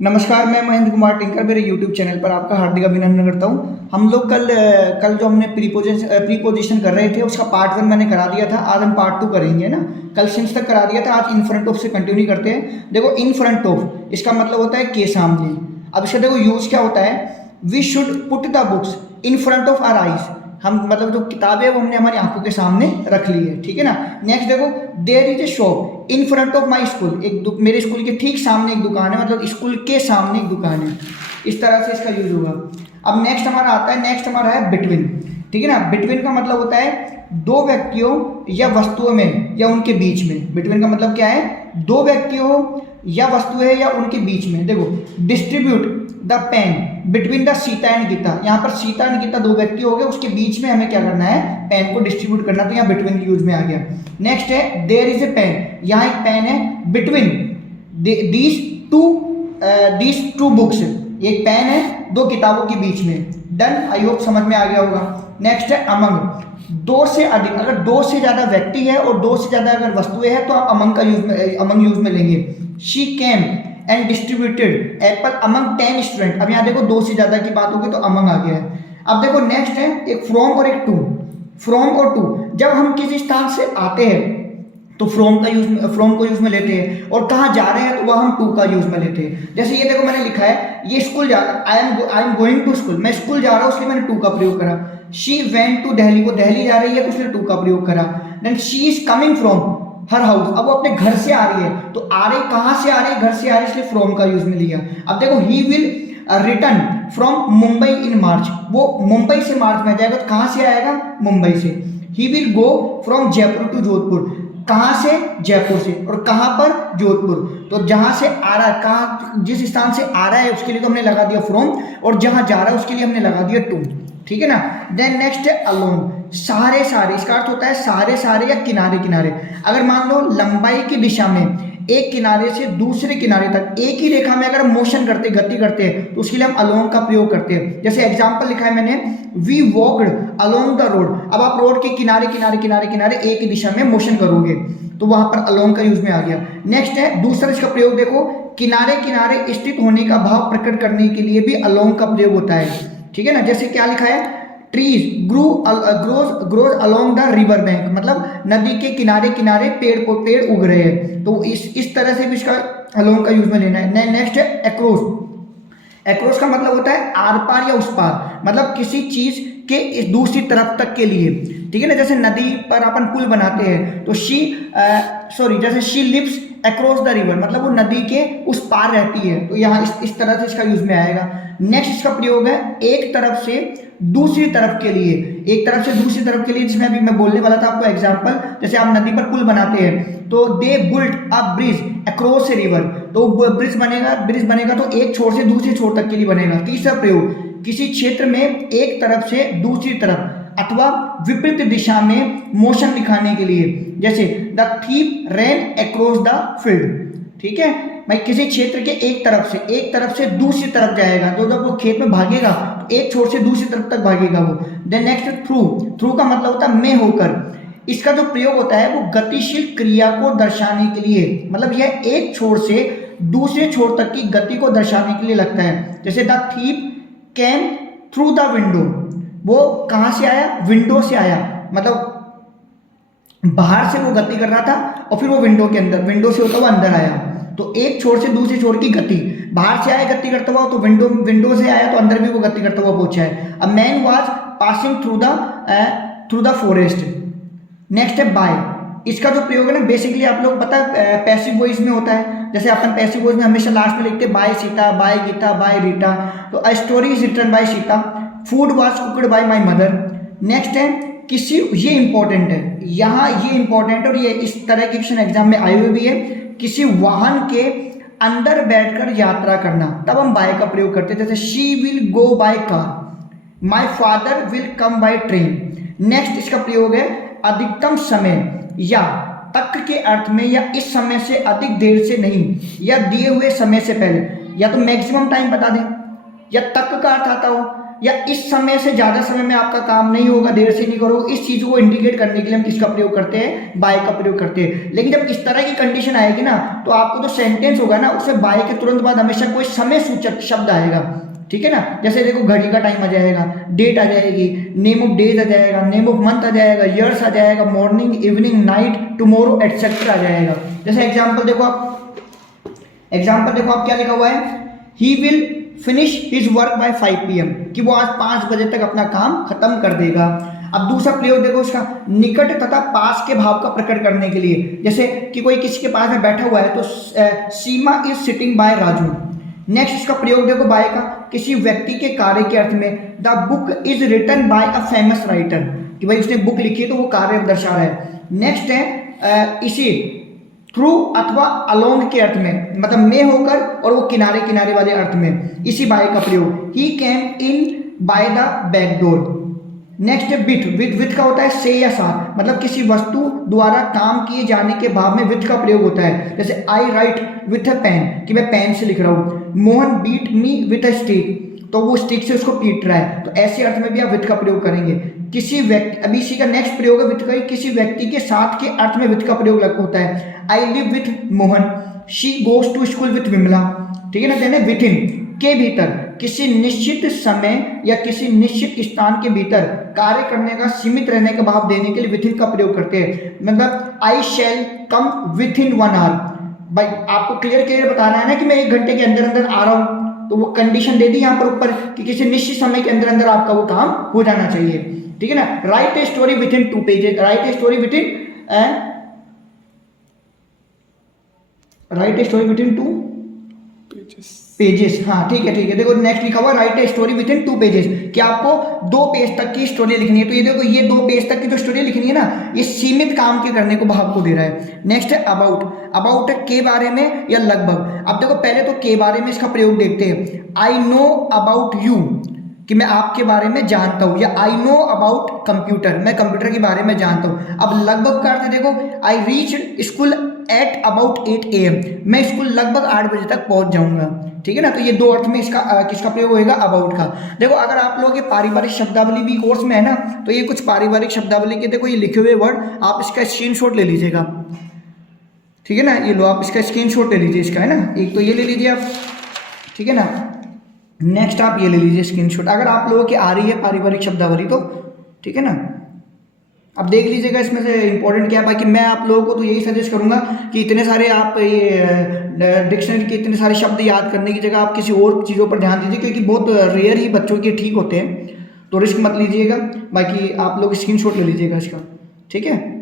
नमस्कार, मैं महेंद्र कुमार टिंकर मेरे यूट्यूब चैनल पर आपका हार्दिक अभिनंदन करता हूं। हम लोग कल जो हमने प्रीपोजिशन कर रहे थे उसका पार्ट 1 मैंने करा दिया था। आज हम पार्ट 2 करेंगे ना। कल सिंस तक करा दिया था, आज इन फ्रंट ऑफ से कंटिन्यू करते हैं। देखो, इन फ्रंट ऑफ इसका मतलब होता है के सामने। अब इसका देखो यूज क्या होता है, we should put the books in front of our eyes. हम मतलब जो किताब है वो हमने हमारी आंखों के सामने रख ली है, ठीक है ना। नेक्स्ट देखो, there is a shop in front of my school. मेरे स्कूल के ठीक सामने एक दुकान है, मतलब स्कूल के सामने एक दुकान है। इस तरह से इसका यूज होगा। अब नेक्स्ट हमारा आता है, नेक्स्ट हमारा है बिटवीन, ठीक है ना। बिटवीन का मतलब होता है दो व्यक्तियों या वस्तुओं में या उनके बीच में। बिटवीन का मतलब क्या है, दो व्यक्तियों या वस्तुएं या उनके बीच में। देखो, distribute the pen between the Sita and Gita. यहाँ पर सीता एंड गीता दो व्यक्ति हो गए, उसके बीच में हमें क्या करना है, पेन को डिस्ट्रीब्यूट करना। तो यहाँ बिटवीन यूज में आ गया। नेक्स्ट है देयर इज ए पेन, यहाँ एक पेन है बिटवीन दीज टू बुक्स। एक पेन है दो किताबों के बीच में। डन, आई होप समझ में आ गया होगा। नेक्स्ट है अमंग, दो से अधिक। अगर दो से ज्यादा व्यक्ति है और दो से ज्यादा अगर वस्तुएं हैं तो आप अमंग यूज में लेंगे। She came and distributed Apple among 10 student. अब यहाँ देखो दो से ज्यादा की बात होगी तो अमंग आ गया है। अब देखो नेक्स्ट है एक फ्रॉम और एक टू। फ्रॉम और टू, जब हम किसी स्थान से आते हैं तो फ्रॉम को यूज में लेते हैं, और कहाँ जा रहे हैं तो वह हम टू का यूज में लेते हैं। जैसे ये देखो मैंने लिखा है, ये स्कूल जा रहा, I am going to school, मैं स्कूल जा रहा हूँ इसलिए मैंने टू का प्रयोग करा। शी वेंट टू दिल्ली, वो दिल्ली जा रही है तो उसने टू का प्रयोग करा। Then she is coming from her house, अब वो अपने घर से आ रही है, तो आ रही कहाँ से आ रही है, घर से आ रही है, इसलिए फ्रॉम का यूज में लिया। अब देखो, he will return from Mumbai in March, वो मुंबई से मार्च में जाएगा, तो कहाँ से आएगा, मुंबई से। He will go from Jaipur to Jodhpur, कहाँ से, जयपुर से, और कहाँ पर, जोधपुर। तो जहां से आ रहा है, कहाँ जिस स्थान से आ रहा है उसके लिए तो हमने लगा दिया फ्रॉम, और जहां जा रहा है उसके लिए हमने लगा दिया टू, ठीक है ना। देन नेक्स्ट है अलोंग, सारे सारे, इसका अर्थ होता है सारे सारे या किनारे किनारे। अगर मान लो लंबाई की दिशा में एक किनारे से दूसरे किनारे तक एक ही रेखा में अगर हम मोशन करते, गति करते हैं, तो उसके लिए हम अलोंग का प्रयोग करते हैं। जैसे एग्जांपल लिखा है मैंने, we walked along the road. अब आप रोड के किनारे किनारे किनारे किनारे एक ही दिशा में मोशन करोगे तो वहां पर अलोंग का यूज में आ गया। नेक्स्ट है दूसरा इसका प्रयोग, देखो किनारे किनारे स्थित होने का भाव प्रकट करने के लिए भी अलोंग का प्रयोग होता है, ठीक है ना। जैसे क्या लिखा है, trees grows along the river bank, मतलब नदी के किनारे किनारे पेड़ उग रहे हैं, तो इस तरह से भी इसका अलोंग का यूज में लेना है। नेक्स्ट है एक्रोस। एक्रोस का मतलब होता है आर पार या उस पार, मतलब किसी चीज के इस दूसरी तरफ तक के लिए, ठीक है ना। जैसे नदी पर अपन पुल बनाते हैं तो जैसे she lives across the river, मतलब वो नदी के उस पार रहती है, तो यहाँ इस तरह से इसका यूज में आएगा। नेक्स्ट इसका प्रयोग है एक तरफ से दूसरी तरफ के लिए। एक तरफ से दूसरी तरफ के लिए, जिसमें अभी मैं बोलने वाला था आपको एग्जांपल, जैसे आप नदी पर पुल बनाते हैं तो they built a bridge across a river, तो ब्रिज बनेगा तो एक छोर से दूसरे छोर तक के लिए बनेगा। तीसरा प्रयोग, किसी क्षेत्र में एक तरफ से दूसरी तरफ अथवा विपरीत दिशा में मोशन दिखाने के लिए, जैसे the thief ran across the field, ठीक है भाई। किसी क्षेत्र के एक तरफ से दूसरी तरफ जाएगा, तो जब वो खेत में भागेगा तो एक छोर से दूसरी तरफ तक भागेगा वो। देन नेक्स्ट थ्रू का मतलब होता है में होकर। इसका जो प्रयोग होता है वो गतिशील क्रिया को दर्शाने के लिए, मतलब यह एक छोर से दूसरे छोर तक की गति को दर्शाने के लिए लगता है। जैसे the thief came through the window, वो कहाँ से आया, विंडो से आया, मतलब बाहर से वो गति कर रहा था और फिर वो विंडो से होता हुआ अंदर आया। तो एक छोर से दूसरे छोर की गति, बाहर से आया गति करता हुआ, तो विंडो से आया तो अंदर भी वो गति करता हुआ पहुंचा है। A man was passing through the forest. Next है बाय। इसका जो प्रयोग है ना, बेसिकली आप लोग पता है पैसिव वॉइस में होता है। जैसे अपन पैसिव वॉइस में हमेशा लास्ट में लिखते हैं by Sita, by Geeta, by Rita. तो a story is written by Sita, food was cooked by my mother. Next है किसी, ये इंपॉर्टेंट है, यहाँ ये इंपॉर्टेंट है और ये इस तरह के क्वेश्चन एग्जाम में आए हुए भी है। किसी वाहन के अंदर बैठकर यात्रा करना, तब हम बाय का प्रयोग करते हैं। जैसे she will go by car, my father will come by train. Next इसका प्रयोग है अधिकतम समय या तक के अर्थ में, या इस समय से अधिक देर से नहीं, या दिए हुए समय से पहले, या तो मैक्सिमम टाइम बता दें, या तक का अर्थ आता हो, या इस समय से ज़्यादा समय में आपका काम नहीं होगा, देर से नहीं करोगे, इस चीज़ को इंडिकेट करने के लिए हम किसका प्रयोग करते हैं, बाय का प्रयोग करते हैं। लेकिन जब इस तरह की कंडीशन आएगी ना तो आपको जो सेंटेंस होगा ना उससे बाय के तुरंत बाद हमेशा कोई समय सूचक शब्द आएगा, ठीक है ना। जैसे देखो घड़ी का टाइम आ जाएगा, डेट आ जाएगी, नेम ऑफ डेज आ जाएगा, नेम ऑफ मंथ आ जाएगा, ईयर्स आ जाएगा, morning, evening, night, tomorrow etcetera आ जाएगा। जैसे एग्जांपल देखो आप क्या लिखा हुआ है, he will finish his work by 5 PM, कि वो आज 5 बजे तक अपना काम खत्म कर देगा। अब दूसरा प्रयोग देखो उसका, निकट तथा पास के भाव का प्रकट करने के लिए, जैसे कि कोई किसी के पास में बैठा हुआ है तो Seema is sitting by Raju. Next इसका प्रयोग देखो बाय का, किसी व्यक्ति के कार्य के अर्थ में, the book is written by a famous writer, कि भाई उसने बुक लिखी है तो वो कार्य दर्शा रहा है। नेक्स्ट है इसी थ्रू अथवा अलोंग के अर्थ में, मतलब में होकर और वो किनारे किनारे वाले अर्थ में, इसी बाय का प्रयोग, he came in by the back door. Next है विथ का होता है से या साथ, मतलब किसी वस्तु द्वारा काम किए जाने के भाव में विथ का प्रयोग होता है। जैसे I write with a pen, कि मैं पेन से लिख रहा हूँ। Mohan beat me with a stick, तो वो स्टिक से उसको पीट रहा है, तो ऐसे अर्थ में भी आप विथ का प्रयोग करेंगे। किसी व्यक्ति, अभी इसी का नेक्स्ट प्रयोग है विथ का, किसी व्यक्ति के साथ के अर्थ में विथ का प्रयोग होता है। I live with Mohan, she goes to school with Vimla, ठीक है ना। देने विथ इन के भीतर, किसी निश्चित समय या किसी निश्चित स्थान के भीतर कार्य करने का, सीमित रहने का भाव देने के लिए विथ इन का प्रयोग करते हैं। मतलब आई शैल कम विथ इन 1 hour, भाई आपको क्लियर बताना है ना कि मैं 1 घंटे के अंदर अंदर आ रहा हूँ, तो वो कंडीशन दे दी यहाँ पर ऊपर कि किसी निश्चित समय के अंदर अंदर आपका वो काम हो जाना चाहिए, ठीक है ना। Right a story with in 2 pages, right a story with in 2 pages, हाँ ठीक है। देखो नेक्स्ट लिखा हुआ right a story with in 2 pages, कि आपको 2 पेज तक की स्टोरी लिखनी है। तो ये देखो ये 2 पेज तक की जो स्टोरी लिखनी है ना, ये सीमित काम के करने को भाव को दे रहा है। नेक्स्ट है अबाउट के बारे में या लगभग। अब देखो पहले तो के बारे में इसका प्रयोग देखते हैं। आई नो अबाउट यू, कि मैं आपके बारे में जानता हूँ, या आई नो अबाउट कंप्यूटर, मैं कंप्यूटर के बारे में जानता हूँ। अब लगभग का अर्थ देखो, I reach school at about 8 AM, मैं स्कूल लगभग 8 बजे तक पहुंच जाऊंगा, ठीक है ना। तो ये 2 अर्थ में इसका किसका प्रयोग होएगा, अबाउट का। देखो अगर आप लोगों के पारिवारिक शब्दावली भी कोर्स में है ना, तो ये कुछ पारिवारिक शब्दावली के देखो ये लिखे हुए वर्ड, आप इसका स्क्रीनशॉट ले लीजिएगा, ठीक है ना। ये लो आप इसका स्क्रीनशॉट ले लीजिए इसका, है ना। एक तो ये ले लीजिए आप, ठीक है ना। नेक्स्ट आप ये ले लीजिए स्क्रीनशॉट, अगर आप लोगों की आ रही है पारिवारिक शब्दावली तो, ठीक है ना। अब देख लीजिएगा इसमें से इंपॉर्टेंट क्या है। बाकी मैं आप लोगों को तो यही सजेस्ट करूंगा कि इतने सारे आप ये डिक्शनरी के इतने सारे शब्द याद करने की जगह आप किसी और चीज़ों पर ध्यान दीजिए, क्योंकि बहुत रेयर ही बच्चों के ठीक होते हैं, तो रिस्क मत लीजिएगा। बाकी आप लोग स्क्रीनशॉट ले लीजिएगा इसका, ठीक है।